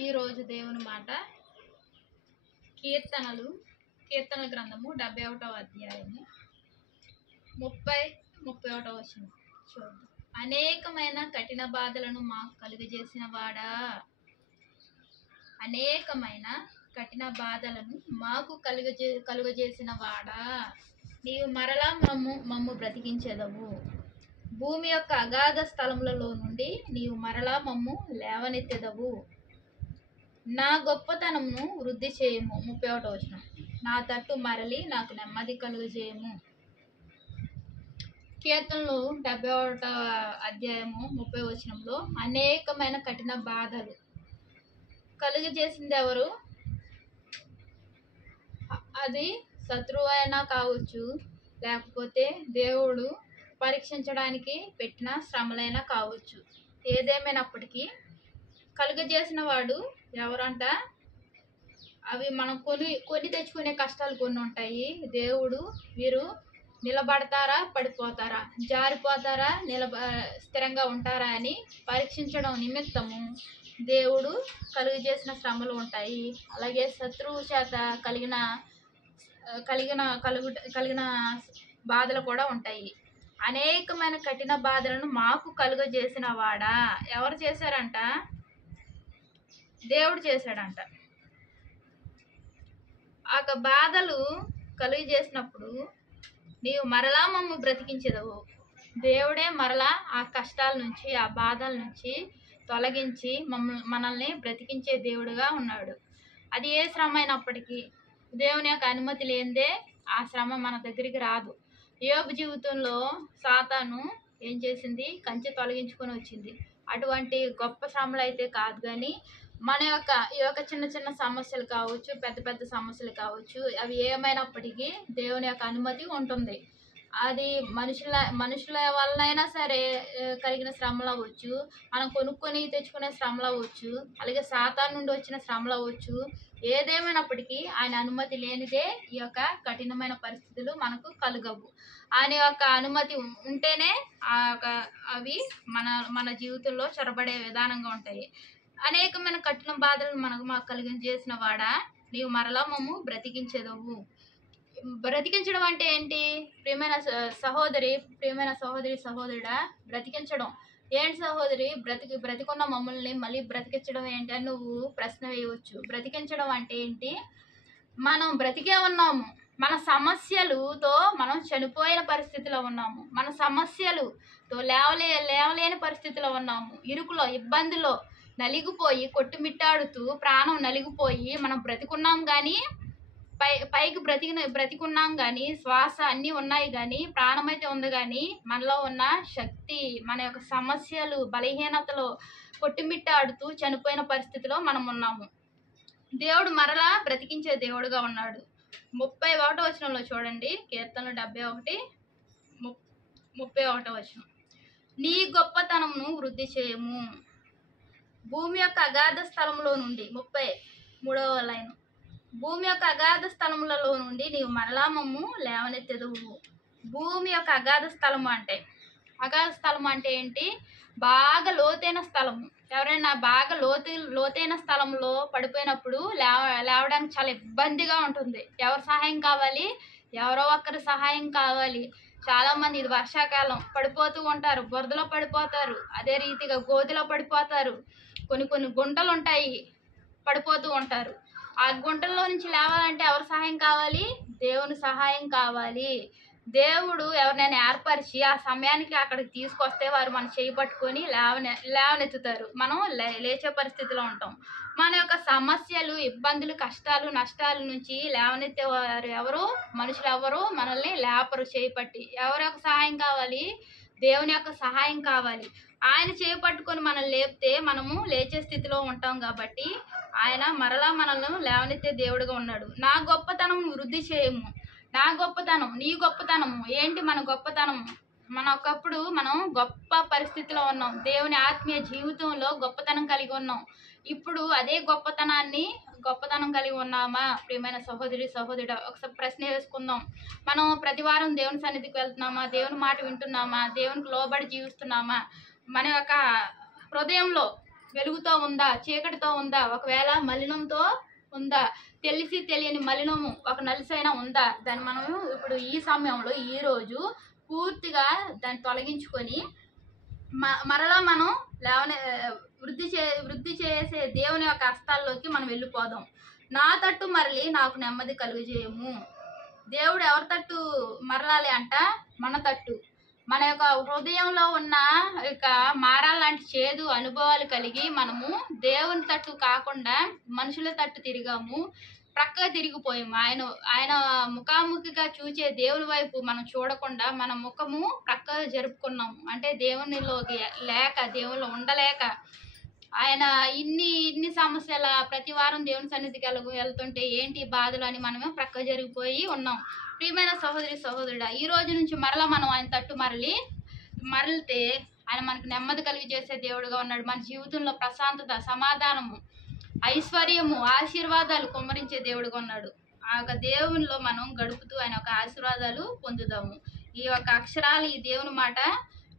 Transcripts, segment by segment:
ఈరోజు దేవుని మాట కీర్తన గ్రంథము 71వ అధ్యాయము 31వ వచనం చూద్దాం. అనేకమైన కఠిన బాధలను మాకు కలుగజేసిన వాడా, అనేకమైన కఠిన బాధలను మాకు కలుగజేసిన వాడా, నీవు మరలా మమ్ము బ్రతికించెదవు. భూమి యొక్క అగాధ స్థలములలో నుండి నీవు మరలా మమ్ము లేవనెత్తెదవు. నా గొప్పతనమును వృద్ధి చేయము. 31వ వచనం. నా తట్టు మరలి నాకు నెమ్మది కలుగజేయము. కీర్తనలు 71వ అధ్యాయము 30వ వచనంలో అనేకమైన కఠిన బాధలు కలుగజేసింది ఎవరు? అది శత్రువు అయినా కావచ్చు, లేకపోతే దేవుడు పరీక్షించడానికి పెట్టిన శ్రమలైనా కావచ్చు. ఏదేమైనప్పటికీ కలుగజేసిన వాడు ఎవరంట? అవి మనం కొని తెచ్చుకునే కష్టాలు కొన్ని ఉంటాయి. దేవుడు వీరు నిలబడతారా, పడిపోతారా, జారిపోతారా, స్థిరంగా ఉంటారా అని పరీక్షించడం నిమిత్తము దేవుడు కలుగజేసిన శ్రమలు ఉంటాయి. అలాగే శత్రువు చేత కలిగిన బాధలు కూడా ఉంటాయి. అనేకమైన కఠిన బాధలను మాకు కలుగజేసిన వాడా. ఎవరు చేశారంట? దేవుడు చేశాడంట. ఆ బాధలు కలుగజేసినప్పుడు నీవు మరలా మమ్ము బ్రతికించెదవు. దేవుడే మరలా ఆ కష్టాల నుంచి, ఆ బాధల నుంచి తొలగించి మనల్ని బ్రతికించే దేవుడుగా ఉన్నాడు. అది ఏ శ్రమ అయినప్పటికీ దేవుని యొక్క అనుమతి లేనిదే ఆ శ్రమ మన దగ్గరికి రాదు. యోబు జీవితంలో సాతాను ఏం చేసింది? కంచె తొలగించుకొని వచ్చింది. అటువంటి గొప్ప శ్రమలు అయితే కాదు, కానీ ఈ యొక్క చిన్న చిన్న సమస్యలు కావచ్చు, పెద్ద పెద్ద సమస్యలు కావచ్చు, అవి ఏమైనప్పటికీ దేవుని యొక్క అనుమతి ఉంటుంది. అది మనుషుల వల్లైనా సరే కలిగిన శ్రమలు అవ్వచ్చు, మనం కొనుక్కొని తెచ్చుకునే శ్రమలు అవ్వచ్చు, అలాగే సాతాను నుండి వచ్చిన శ్రమలు అవ్వచ్చు. ఏదేమైనప్పటికీ ఆయన అనుమతి లేనిదే ఈ యొక్క కఠినమైన పరిస్థితులు మనకు కలుగవు. ఆయన యొక్క అనుమతి ఉంటేనే అవి మన జీవితంలో చొరబడే విధానంగా ఉంటాయి. అనేకమైన కఠిన బాధలను మాకు కలిగించేసిన వాడా, నీవు మరలా మమ్ము బ్రతికించెదవు. బ్రతికించడం అంటే ఏంటి? ప్రియమైన సహోదరి సహోదరుడా, బ్రతికించడం ఏంటి సహోదరి? బ్రతికున్న మమ్మల్ని మళ్ళీ బ్రతికించడం ఏంటి అని నువ్వు ప్రశ్న వేయవచ్చు. బ్రతికించడం అంటే ఏంటి? మనం బ్రతికే ఉన్నాము, మన సమస్యలతో మనం చనిపోయిన పరిస్థితిలో ఉన్నాము, మన సమస్యలతో లేవలేని పరిస్థితిలో ఉన్నాము, ఇరుకులో ఇబ్బందిలో నలిగిపోయి కొట్టుమిట్టాడుతూ ప్రాణం నలిగిపోయి మనం బ్రతికున్నాం, కానీ పైకి బ్రతికున్నాం, కానీ శ్వాస అన్నీ ఉన్నాయి, కానీ ప్రాణం అయితే ఉంది, కానీ మనలో ఉన్న శక్తి, మన యొక్క సమస్యలు, బలహీనతలో కొట్టుమిట్టాడుతూ చనిపోయిన పరిస్థితిలో మనం ఉన్నాము. దేవుడు మరలా బ్రతికించే దేవుడుగా ఉన్నాడు. 31వ వచనంలో చూడండి, కీర్తనలు 71 31వ వచనం. నీ గొప్పతనమును వృద్ధి చేయము. భూమి యొక్క అగాధ స్థలంలో నుండి 33వ లైన్. భూమి యొక్క అగాధ స్థలములలో నుండి నీవు మరలా మమ్ము లేవనెత్తెదవు. భూమి యొక్క అగాధ స్థలము అంటే ఏంటి? బాగా లోతైన స్థలము. ఎవరైనా బాగా లోతైన స్థలంలో పడిపోయినప్పుడు లేవడానికి చాలా ఇబ్బందిగా ఉంటుంది. ఎవరి సహాయం కావాలి? ఎవరో ఒక్కరి సహాయం కావాలి. చాలామంది ఇది వర్షాకాలం పడిపోతూ ఉంటారు, బురదలో పడిపోతారు, అదే రీతిగా గోతిలో పడిపోతారు, కొన్ని గుంటలు ఉంటాయి, పడిపోతూ ఉంటారు. ఆ గుంటల్లో నుంచి లేవాలంటే ఎవరి సహాయం కావాలి? దేవుని సహాయం కావాలి. దేవుడు ఎవరినైనా ఏర్పరిచి ఆ సమయానికి అక్కడికి తీసుకొస్తే వారు మన చేయి పట్టుకొని లేవనెత్తుతారు. మనం లేచే పరిస్థితిలో ఉంటాం. మన యొక్క సమస్యలు, ఇబ్బందులు, కష్టాలు, నష్టాల నుంచి లేవనెత్తేవారు ఎవరు? మనుషులు ఎవరు మనల్ని లేపరు చేయి పట్టి. ఎవరి యొక్క సహాయం కావాలి? దేవుని యొక్క సహాయం కావాలి. ఆయన చేయి పట్టుకొని మనల్ని లేపితే మనము లేచే స్థితిలో ఉంటాం. కాబట్టి ఆయన మరలా మనల్ని లేవనెత్తే దేవుడుగా ఉన్నాడు. నా గొప్పతనం వృద్ధి చేయము. నా గొప్పతనం, నీ గొప్పతనము ఏంటి? మన గొప్పతనము, ఒకప్పుడు మనం గొప్ప పరిస్థితిలో ఉన్నాం, దేవుని ఆత్మీయ జీవితంలో గొప్పతనం కలిగి ఉన్నాం. ఇప్పుడు అదే గొప్పతనం కలిగి ఉన్నామా? ప్రియమైన సహోదరుడా, ఒకసారి ప్రశ్న వేసుకుందాం. మనం ప్రతివారం దేవుని సన్నిధికి వెళ్తున్నామా? దేవుని మాట వింటున్నామా? దేవునికి లోబడి జీవిస్తున్నామా? మన యొక్క హృదయంలో వెలుగుతో ఉందా, చీకటితో ఉందా, ఒకవేళ మలినంతో ఉందా, తెలిసి తెలియని మలినము ఒక నలుసైనా ఉందా, దాన్ని మనము ఇప్పుడు ఈ సమయంలో ఈ రోజు పూర్తిగా దాన్ని తొలగించుకొని మరలా మనం వృద్ధి చేసే దేవుని యొక్క హస్తాల్లోకి మనం వెళ్ళిపోదాం. నా తట్టు మరలి నాకు నెమ్మది కలుగజేయము. దేవుడు ఎవరి తట్టు మరలాలి అంట? మన తట్టు. మన యొక్క హృదయంలో ఉన్న ఇక మారాలంటే చేదు అనుభవాలు కలిగి మనము దేవుని తట్టు కాకుండా మనుషుల తట్టు తిరిగాము, ప్రక్కగా తిరిగిపోయాము. ఆయన ముఖాముఖిగా చూచే దేవుని వైపు మనం చూడకుండా మన ముఖము ప్రక్కగా జరుపుకున్నాము. అంటే దేవునిలోకి లేక, దేవునిలో ఉండలేక, ఆయన ఇన్ని సమస్యల ప్రతి వారం దేవుని సన్నిధికి వెళ్తుంటే ఏంటి బాధలు అని మనమే ప్రక్క జరిగిపోయి ఉన్నాం. ప్రియమైన సహోదరి సహోదరుడా, ఈ రోజు నుంచి మరలా మనం ఆయన తట్టు మరలితే ఆయన మనకు నెమ్మది కలిగి చేసే దేవుడుగా ఉన్నాడు. మన జీవితంలో ప్రశాంతత, సమాధానము, ఐశ్వర్యము, ఆశీర్వాదాలు కుమ్మరించే దేవుడుగా ఉన్నాడు. ఆ యొక్క దేవునిలో మనం గడుపుతూ ఆయన యొక్క ఆశీర్వాదాలు పొందుదాము. ఈ యొక్క అక్షరాలు, ఈ దేవుని మాట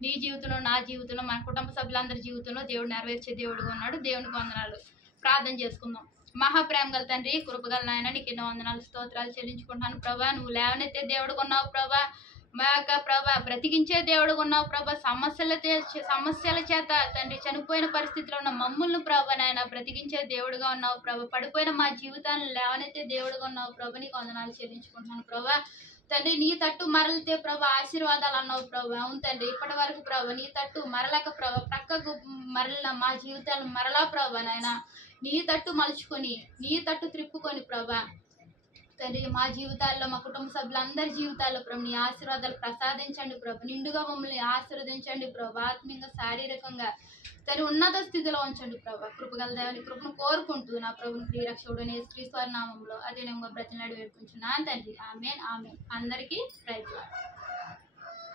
నీ జీవితంలో, నా జీవితంలో, మన కుటుంబ సభ్యులందరి జీవితంలో దేవుడు నెరవేర్చే దేవుడుగా ఉన్నాడు. దేవునికి వందనాలు. ప్రార్థన చేసుకుందాం. మహాప్రేమ గల తండ్రి, కృపగల నాయన, నీకు ఎన్నో వందనాలు, స్తోత్రాలు చెల్లించుకుంటాను ప్రభా. నువ్వు లేవనెత్తే దేవుడుగా ఉన్నావు ప్రభా. మా యొక్క ప్రభా బ్రతికించే దేవుడుగా ఉన్నావు ప్రభా. సమస్యల చేత తండ్రి చనిపోయిన పరిస్థితిలో ఉన్న మమ్ములను ప్రభా నాయన బ్రతికించే దేవుడుగా ఉన్నావు ప్రభా. పడిపోయిన మా జీవితాలను లేవనెత్తే దేవుడుగా ఉన్నావు ప్రభా. నీకు వందనాలు చెల్లించుకుంటున్నాను ప్రభా. తండ్రి నీ తట్టు మరలితే ప్రభా ఆశీర్వాదాలు అన్నావు ప్రభా. అవును తండ్రి, ఇప్పటి వరకు ప్రభా నీ తట్టు మరలక ప్రభా ప్రక్కకు మరలిన మా జీవితాలు మరలా ప్రభా నాయన నీ తట్టు మలుచుకొని, నీ తట్టు త్రిప్పుకొని ప్రభా తండ్రి మా జీవితాల్లో, మా కుటుంబ సభ్యులందరి జీవితాల్లో ప్రభు నీ ఆశీర్వాదాలు ప్రసాదించండి ప్రభు. నిండుగా మమ్మల్ని ఆశీర్వదించండి ప్రభు. ఆత్మీయంగా, శారీరకంగా తండ్రి ఉన్నత స్థితిలో ఉంచండి ప్రభు. కృపగల దేవాన్ని కృపను కోరుకుంటూ నా ప్రభుని ప్రియరక్షకుడు యేసుక్రీస్తు వారి నామంలో అదే నేను బ్రతిలాడి వేడుకుంటున్నాను తండ్రి. ఆమేన్ ఆమేన్. అందరికీ ప్రైజ్ లార్డ్.